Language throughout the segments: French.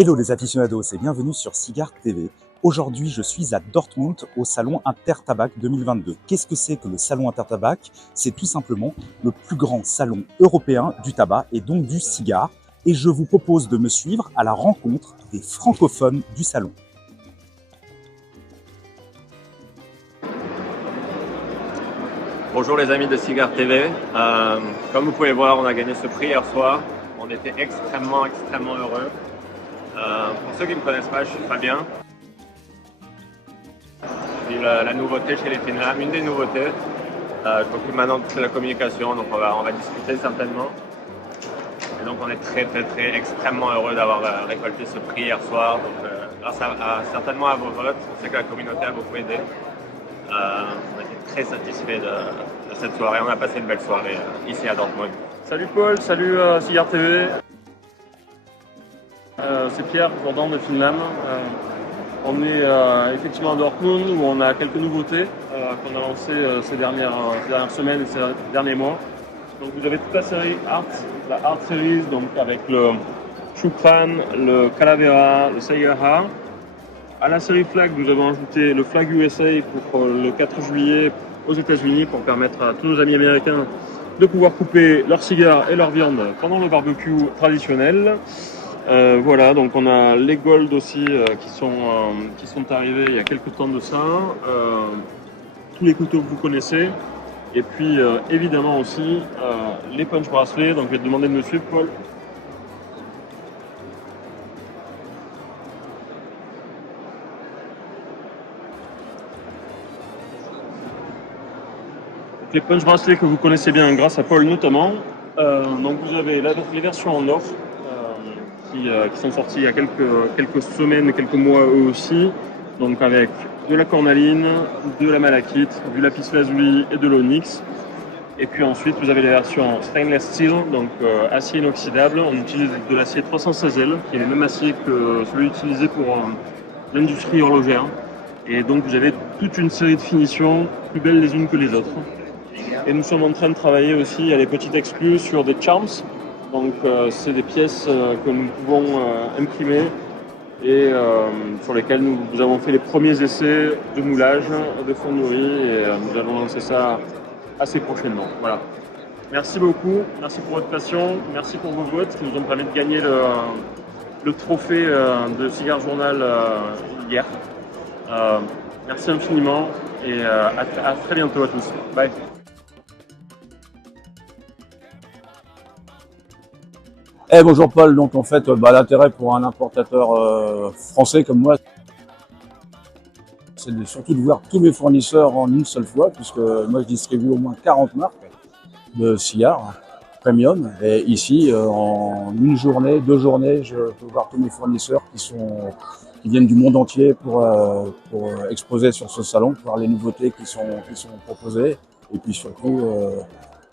Hello les aficionados et bienvenue sur Cigare TV. Aujourd'hui, je suis à Dortmund au salon Intertabac 2022. Qu'est-ce que c'est que le salon Intertabac? C'est tout simplement le plus grand salon européen du tabac et donc du cigare. Et je vous propose de me suivre à la rencontre des francophones du salon. Bonjour les amis de Cigare TV. Comme vous pouvez voir, on a gagné ce prix hier soir. On était extrêmement heureux. Pour ceux qui ne me connaissent pas, je suis Fabien. Je suis la nouveauté chez les Finlam, une des nouveautés. Je m'occupe maintenant de la communication, donc on va discuter certainement. Et donc on est très extrêmement heureux d'avoir récolté ce prix hier soir. Donc grâce certainement à vos votes, on sait que la communauté a beaucoup aidé. On était très satisfaits de cette soirée. On a passé une belle soirée ici à Dortmund. Salut Paul, salut Cigare TV. C'est Pierre Jourdan de Finlam. On est effectivement à Dortmund où on a quelques nouveautés qu'on a lancées ces dernières semaines et ces derniers mois. Donc vous avez toute la série Art, la Art Series, donc avec le Shukran, le Calavera, le Saigaha. À la série Flag, nous avons ajouté le Flag USA pour le 4 juillet aux États-Unis pour permettre à tous nos amis américains de pouvoir couper leurs cigares et leur viande pendant le barbecue traditionnel. Voilà, donc on a les Gold aussi qui sont arrivés il y a quelques temps de ça. Tous les couteaux que vous connaissez. Et puis évidemment aussi les punch bracelets. Donc je vais te demander de me suivre, Paul. Les punch bracelets que vous connaissez bien grâce à Paul notamment. Donc vous avez les versions en or qui sont sorties il y a quelques semaines, quelques mois eux aussi. Donc avec de la cornaline, de la malachite, du lapis lazuli et de l'onyx. Et puis ensuite vous avez les versions stainless steel, donc acier inoxydable. On utilise de l'acier 316L, qui est le même acier que celui utilisé pour l'industrie horlogère. Et donc vous avez toute une série de finitions plus belles les unes que les autres. Et nous sommes en train de travailler aussi à des petites exclus sur des charms. Donc c'est des pièces que nous pouvons imprimer et sur lesquelles nous avons fait les premiers essais de moulage, de fonderie et nous allons lancer ça assez prochainement. Voilà. Merci beaucoup, merci pour votre passion, merci pour vos votes qui nous ont permis de gagner le trophée de Cigare Journal hier. Merci infiniment et à très bientôt à tous. Bye. Bonjour Paul, donc en fait l'intérêt pour un importateur français comme moi, c'est surtout de voir tous mes fournisseurs en une seule fois, puisque moi je distribue au moins 40 marques de cigares premium, et ici en une journée, 2 journées, je peux voir tous mes fournisseurs qui viennent du monde entier pour exposer sur ce salon, pour voir les nouveautés qui sont proposées, et puis surtout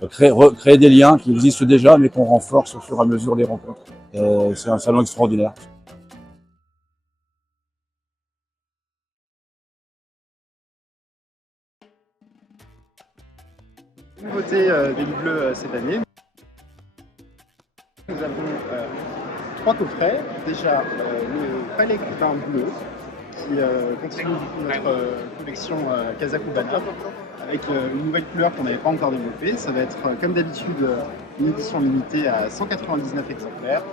créer des liens qui existent déjà mais qu'on renforce au fur et à mesure des rencontres. C'est un salon extraordinaire. Nouveauté des livres bleus cette année. Nous avons 3 coffrets. Déjà le palais cubain bleu qui continue notre collection Casacubana avec une nouvelle couleur qu'on n'avait pas encore développée. Ça va être comme d'habitude une édition limitée à 199 exemplaires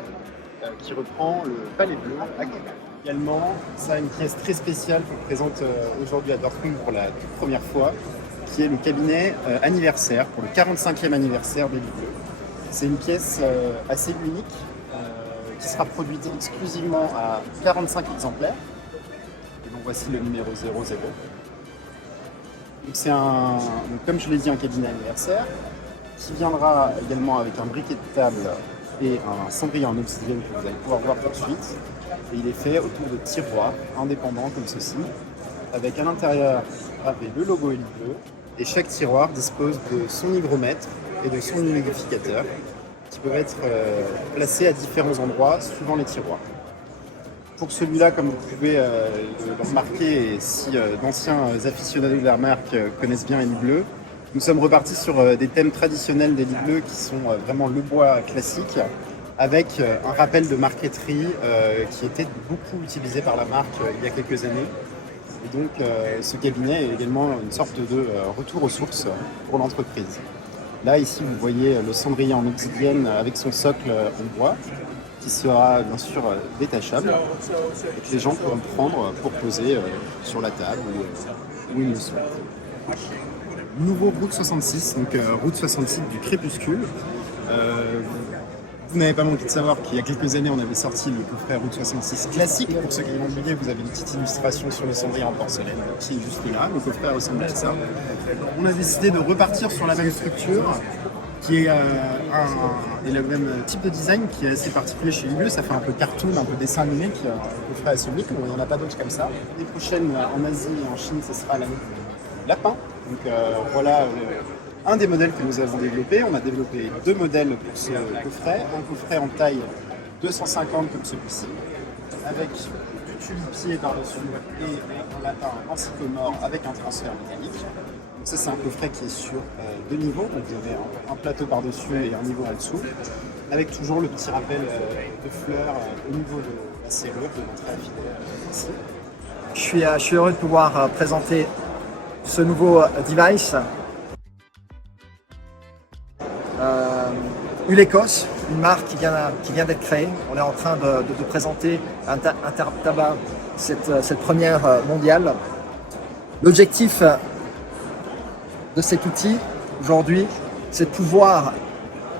qui reprend le palais bleu à Cuba. Également, ça a une pièce très spéciale qu'on présente aujourd'hui à Dortmund pour la toute première fois, qui est le cabinet anniversaire, pour le 45e anniversaire des livres bleus. C'est une pièce assez unique qui sera produite exclusivement à 45 exemplaires. Et donc voici le numéro 00. Donc c'est comme je l'ai dit, un cabinet anniversaire qui viendra également avec un briquet de table et un cendrier en obsidienne que vous allez pouvoir voir tout de suite. Et il est fait autour de tiroirs indépendants comme ceci, avec à l'intérieur gravé le logo Élite Bleu. Et chaque tiroir dispose de son hygromètre et de son humidificateur qui peuvent être placés à différents endroits suivant les tiroirs. Pour celui-là, comme vous pouvez le remarquer, et si d'anciens aficionados de la marque connaissent bien Élite Bleu, nous sommes repartis sur des thèmes traditionnels d'Élite Bleu qui sont vraiment le bois classique, avec un rappel de marqueterie qui était beaucoup utilisé par la marque il y a quelques années. Et donc ce cabinet est également une sorte de retour aux sources pour l'entreprise. Là, ici, vous voyez le cendrier en obsidienne avec son socle en bois, qui sera bien sûr détachable, et que les gens pourront prendre pour poser sur la table où ils le souhaitent. Nouveau Route 66, donc Route 66 du crépuscule. Vous n'avez pas manqué de savoir qu'il y a quelques années, on avait sorti le coffret Route 66 classique. Pour ceux qui l'ont oublié, vous avez une petite illustration sur le cendrier en porcelaine qui est juste là. Le coffret ressemble à ça. On a décidé de repartir sur la même structure, qui est le même type de design qui est assez particulier chez Hublot. Ça fait un peu cartoon, un peu dessin animé, qui est un coffret assomique. Il n'y en a pas d'autres comme ça. L'année prochaine, en Asie et en Chine, ce sera l'année du lapin. Donc voilà un des modèles que nous avons développé. On a développé 2 modèles pour ce coffret. Un coffret en taille 250 comme celui-ci, avec du tulipier par-dessus et un lapin en sycomore avec un transfert métallique. Donc ça, c'est un coffret qui est sur 2 niveaux. Donc vous avez un plateau par-dessus et un niveau en dessous, avec toujours le petit rappel de fleurs au niveau de la serrure de l'entrée affilée ici. Je suis heureux de pouvoir présenter ce nouveau device. Ulecos, une marque qui vient d'être créée. On est en train de présenter Intertabac, cette première mondiale. L'objectif de cet outil aujourd'hui, c'est de pouvoir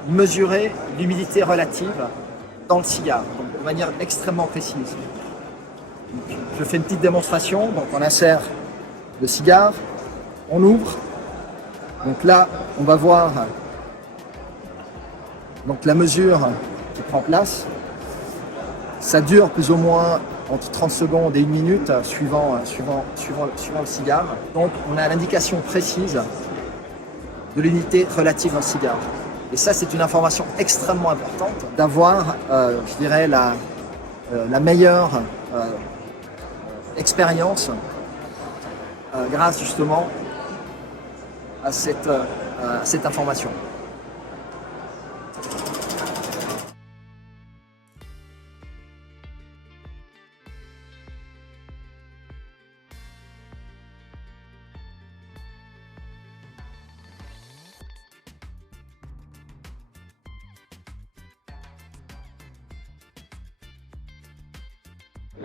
mesurer l'humidité relative dans le cigare, donc de manière extrêmement précise. Donc, je fais une petite démonstration. Donc on insère le cigare, on ouvre. Donc là, on va voir donc la mesure qui prend place. Ça dure plus ou moins entre 30 secondes et 1 minute suivant le cigare. Donc on a l'indication précise de l'unité relative dans le cigare. Et ça, c'est une information extrêmement importante d'avoir, je dirais, la meilleure expérience grâce justement à cette information.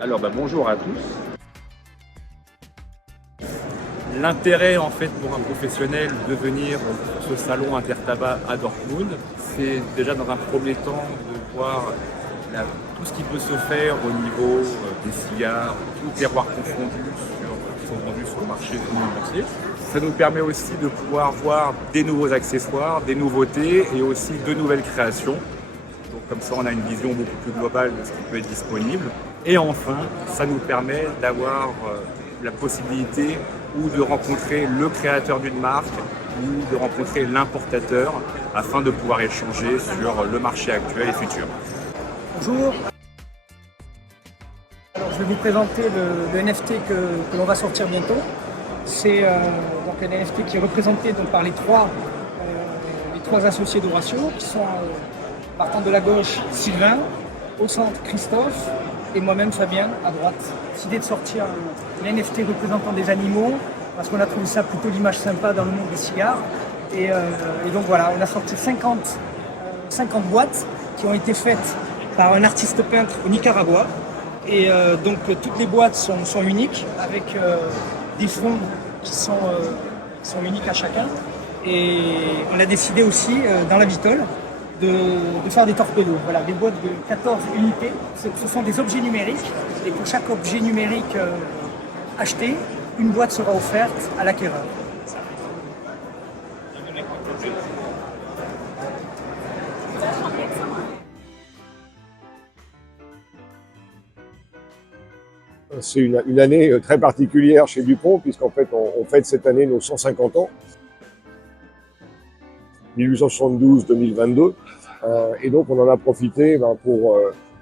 Alors bonjour à tous. L'intérêt en fait pour un professionnel de venir sur ce salon Intertabac à Dortmund, c'est déjà dans un premier temps de voir tout ce qui peut se faire au niveau des cigares, tous les terroirs confondus qui sont vendus sur le marché entier. Ça nous permet aussi de pouvoir voir des nouveaux accessoires, des nouveautés et aussi de nouvelles créations. Donc comme ça, on a une vision beaucoup plus globale de ce qui peut être disponible. Et enfin, ça nous permet d'avoir la possibilité ou de rencontrer le créateur d'une marque ou de rencontrer l'importateur afin de pouvoir échanger sur le marché actuel et futur. Bonjour. Alors, je vais vous présenter le NFT que l'on va sortir bientôt. C'est donc un NFT qui est représenté donc, par les trois associés d'Horatio qui sont partant de la gauche Sylvain, au centre Christophe et moi-même Fabien à droite. Décidé de sortir un NFT représentant des animaux parce qu'on a trouvé ça plutôt l'image sympa dans le monde des cigares. Et donc voilà, on a sorti 50 boîtes qui ont été faites par un artiste peintre au Nicaragua. Et donc toutes les boîtes sont uniques avec des fonds qui sont uniques à chacun. Et on a décidé aussi dans la Vitole de faire des torpédos. Voilà, des boîtes de 14 unités. Ce sont des objets numériques. Et pour chaque objet numérique acheté, une boîte sera offerte à l'acquéreur. C'est une année très particulière chez Dupont, puisqu'en fait, on fête cette année nos 150 ans, 1872-2022. Et donc, on en a profité pour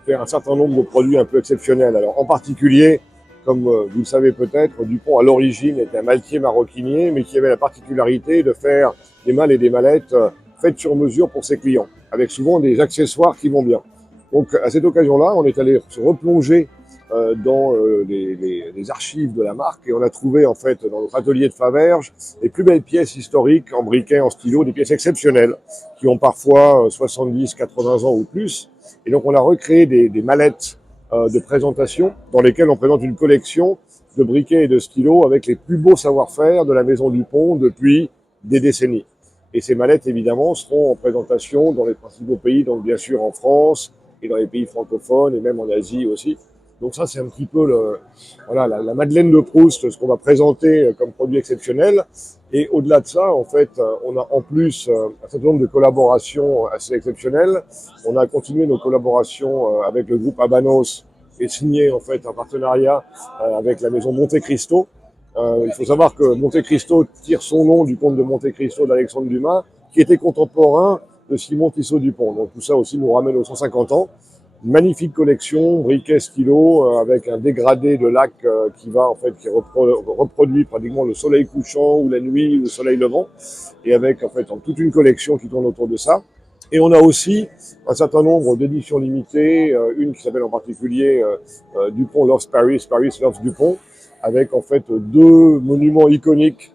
faire un certain nombre de produits un peu exceptionnels. Alors, en particulier, comme vous le savez peut-être, Dupont, à l'origine, était un maltier maroquinier, mais qui avait la particularité de faire des malles et des mallettes faites sur mesure pour ses clients, avec souvent des accessoires qui vont bien. Donc à cette occasion-là, on est allé se replonger dans les archives de la marque et on a trouvé en fait dans notre atelier de Faverges les plus belles pièces historiques en briquet, en stylo, des pièces exceptionnelles qui ont parfois 70, 80 ans ou plus. Et donc on a recréé des mallettes de présentation dans lesquelles on présente une collection de briquets et de stylos avec les plus beaux savoir-faire de la Maison Dupont depuis des décennies. Et ces mallettes évidemment seront en présentation dans les principaux pays, donc bien sûr en France et dans les pays francophones et même en Asie aussi. Donc ça, c'est un petit peu la Madeleine de Proust, ce qu'on va présenter comme produit exceptionnel. Et au-delà de ça, en fait, on a en plus un certain nombre de collaborations assez exceptionnelles. On a continué nos collaborations avec le groupe Habanos et signé en fait un partenariat avec la maison Monte Cristo. Il faut savoir que Monte Cristo tire son nom du comte de Monte Cristo d'Alexandre Dumas, qui était contemporain de Simon Tissot-Dupont. Donc tout ça aussi nous ramène aux 150 ans. Une magnifique collection, briquet stylo, avec un dégradé de lac qui reproduit pratiquement le soleil couchant ou la nuit ou le soleil levant, et avec en fait toute une collection qui tourne autour de ça. Et on a aussi un certain nombre d'éditions limitées, une qui s'appelle en particulier Dupont Loves Paris, Paris Loves Dupont, avec en fait deux monuments iconiques.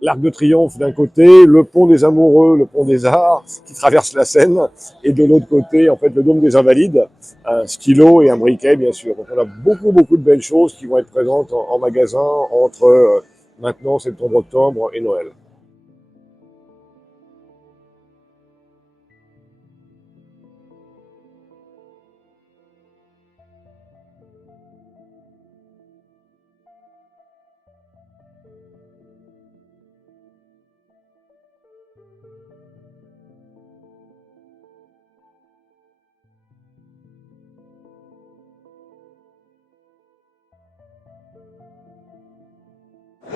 L'Arc de Triomphe d'un côté, le pont des Amoureux, le pont des Arts, qui traverse la Seine, et de l'autre côté, en fait, le Dôme des Invalides, un stylo et un briquet, bien sûr. Donc, on a beaucoup de belles choses qui vont être présentes en magasin entre maintenant, septembre, octobre et Noël.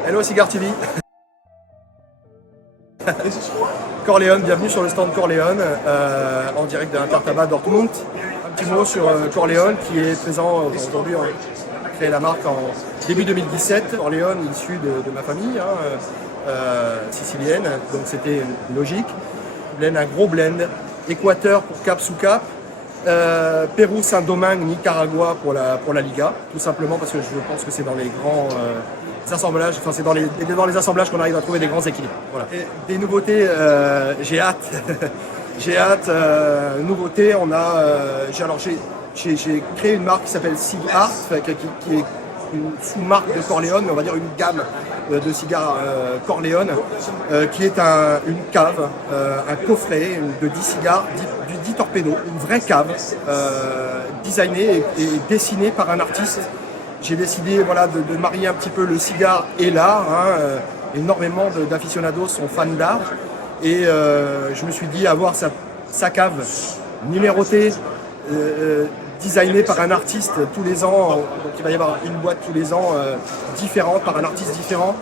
Hello Cigar TV. Corleone, bienvenue sur le stand Corleone en direct de l'Intertabac Dortmund. Un petit mot sur Corleone qui est présent aujourd'hui. On a créé la marque en début 2017. Corleone, issu de ma famille sicilienne, donc c'était logique. Un gros blend. Équateur pour Cap sous Cap. Pérou, Saint-Domingue, Nicaragua pour la Liga, tout simplement parce que je pense que c'est dans les grands assemblages, enfin c'est dans les assemblages qu'on arrive à trouver des grands équilibres. Voilà. Et des nouveautés, j'ai hâte. J'ai hâte. Nouveautés, on a. J'ai créé une marque qui s'appelle Cigart, qui est une sous-marque de Corleone, mais on va dire une gamme de cigares Corleone, qui est une cave, un coffret de 10 cigares, du 10 Torpedo, une vraie cave, designée et dessinée par un artiste. J'ai décidé de marier un petit peu le cigare et l'art. Énormément d'aficionados sont fans d'art. Et je me suis dit avoir sa cave numérotée, designée par un artiste tous les ans. Donc il va y avoir une boîte tous les ans différente, par un artiste différent.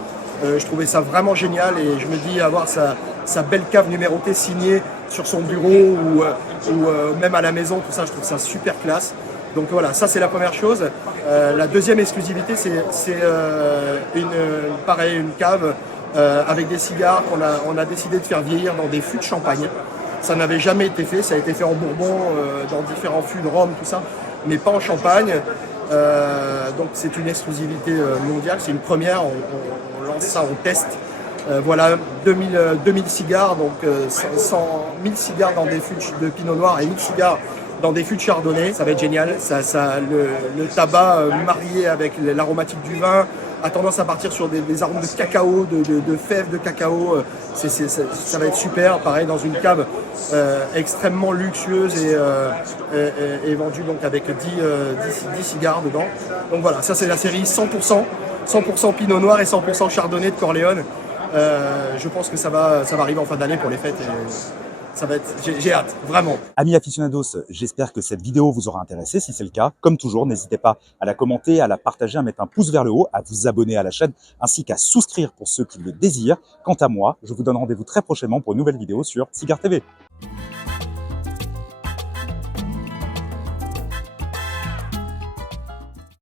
Je trouvais ça vraiment génial et je me dis avoir sa belle cave numérotée signée sur son bureau ou même à la maison, tout ça, je trouve ça super classe. Donc voilà, ça c'est la première chose. La deuxième exclusivité, c'est une cave avec des cigares qu'on a décidé de faire vieillir dans des fûts de champagne. Ça n'avait jamais été fait, ça a été fait en Bourbon, dans différents fûts de Rome, tout ça, mais pas en Champagne. Donc c'est une exclusivité mondiale, c'est une première, on lance ça, on teste. Voilà, 2000 cigares, donc 1000 cigares dans des fûts de Pinot Noir et 1000 cigares dans des fûts de Chardonnay. Ça va être génial. Le tabac marié avec l'aromatique du vin a tendance à partir sur des arômes de cacao, de fèves de cacao. Ça va être super. Pareil, dans une cave extrêmement luxueuse et vendue donc avec 10 cigares dedans. Donc voilà, ça c'est la série 100% Pinot Noir et 100% Chardonnay de Corleone. Je pense que ça va arriver en fin d'année pour les fêtes. Ça va être, j'ai hâte, vraiment. Amis aficionados, j'espère que cette vidéo vous aura intéressé. Si c'est le cas, comme toujours, n'hésitez pas à la commenter, à la partager, à mettre un pouce vers le haut, à vous abonner à la chaîne, ainsi qu'à souscrire pour ceux qui le désirent. Quant à moi, je vous donne rendez-vous très prochainement pour une nouvelle vidéo sur Cigar TV.